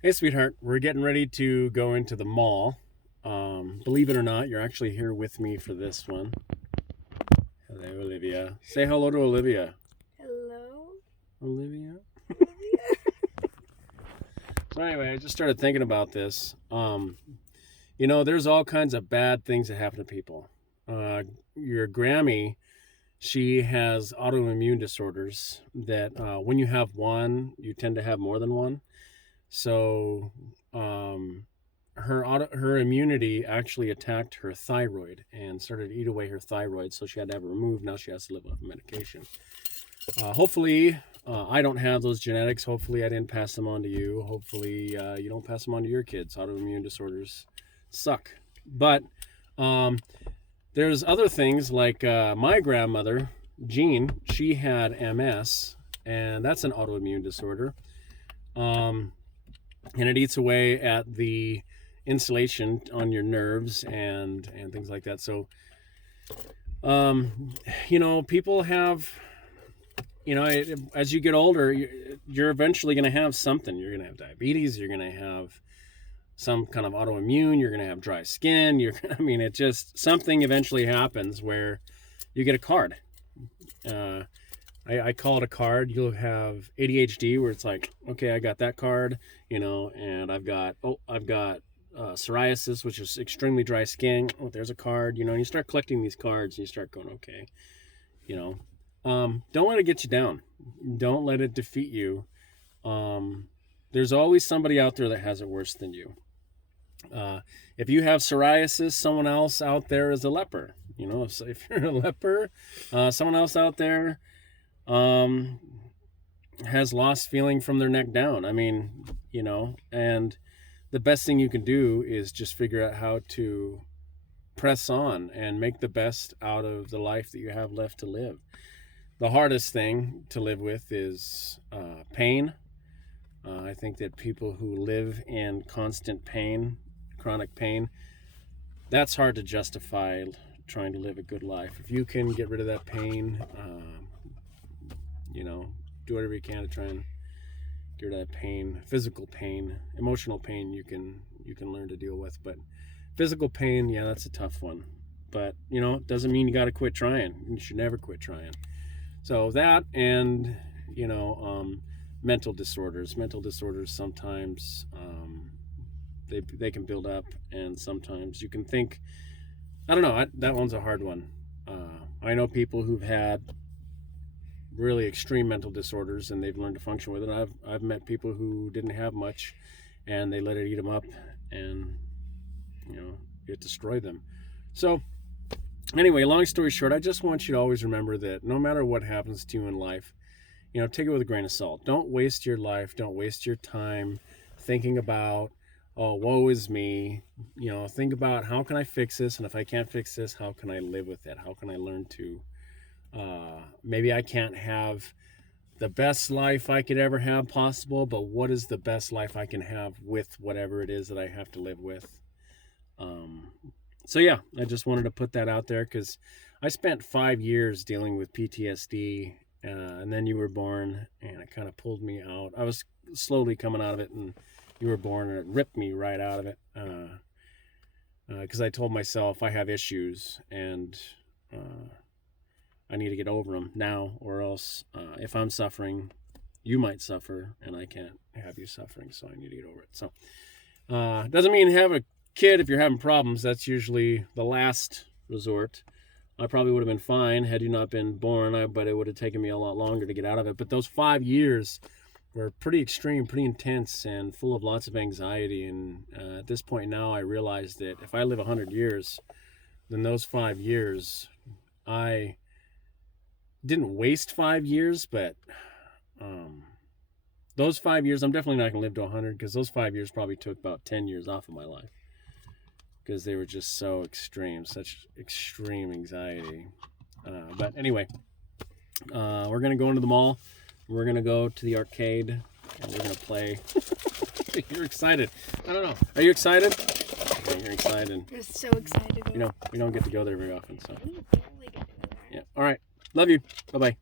Hey, sweetheart, we're getting ready to go into the mall. Believe it or not, you're actually here with me for this one. Hello, Olivia. Say hello to Olivia. Hello, Olivia? Olivia. So, anyway, I just started thinking about this. There's all kinds of bad things that happen to people. Your Grammy, she has autoimmune disorders that when you have one, you tend to have more than one. So, her immunity actually attacked her thyroid and started to eat away her thyroid, so she had to have it removed. Now she has to live off medication. Hopefully, I don't have those genetics. Hopefully, I didn't pass them on to you. Hopefully, you don't pass them on to your kids. Autoimmune disorders suck. But um, there's other things like my grandmother, Jean, she had MS, and that's an autoimmune disorder. Um, and it eats away at the insulation on your nerves and things like that. So, um, people have, as you get older, you're eventually going to have something. You're going to have diabetes. You're going to have some kind of autoimmune. You're going to have dry skin. It just something eventually happens where you get a card. Uh, I call it a card. You'll have ADHD where it's like, okay, I got that card, and I've got psoriasis, which is extremely dry skin. Oh, there's a card, and you start collecting these cards and you start going, okay, you know, don't let it get you down. Don't let it defeat you. There's always somebody out there that has it worse than you. If you have psoriasis, someone else out there is a leper. If you're a leper, someone else out there um, has lost feeling from their neck down. And the best thing you can do is just figure out how to press on and make the best out of the life that you have left to live. The hardest thing to live with is pain. I think that people who live in constant pain, chronic pain, that's hard to justify trying to live a good life. If you can get rid of that pain, do whatever you can to try and get rid of that pain. Physical pain, emotional pain, you can learn to deal with, but physical pain, yeah, that's a tough one. But it doesn't mean you got to quit trying. You should never quit trying. So that and mental disorders. Mental disorders sometimes they can build up, and sometimes you can think. I don't know. That one's a hard one. I know people who've had really extreme mental disorders and they've learned to function with it. I've met people who didn't have much, and they let it eat them up, and it destroyed them. So anyway, long story short, I just want you to always remember that no matter what happens to you in life, take it with a grain of salt. Don't waste your life. Don't waste your time thinking about, oh, woe is me. Think about how can I fix this, and if I can't fix this, how can I live with it? How can I learn to? Maybe I can't have the best life I could ever have possible, but what is the best life I can have with whatever it is that I have to live with? Um, so yeah, I just wanted to put that out there because I spent 5 years dealing with PTSD, and then you were born, and it kind of pulled me out. I was slowly coming out of it, and you were born, and it ripped me right out of it. Because I told myself I have issues, and I need to get over them now, or else if I'm suffering, you might suffer, and I can't have you suffering, so I need to get over it. So doesn't mean have a kid if you're having problems. That's usually the last resort. I probably would have been fine had you not been born, but it would have taken me a lot longer to get out of it. But those 5 years were pretty extreme, pretty intense, and full of lots of anxiety. And at this point now, I realize that if I live 100 years, then those 5 years, I didn't waste 5 years, but those 5 years, I'm definitely not going to live to 100 because those 5 years probably took about 10 years off of my life because they were just so extreme, such extreme anxiety. But anyway, we're going to go into the mall. We're going to go to the arcade and we're going to play. You're excited. I don't know. Are you excited? Okay, you're excited. You're so excited. We don't get to go there very often. So We barely get to go there. yeah. All right. Love you. Bye-bye.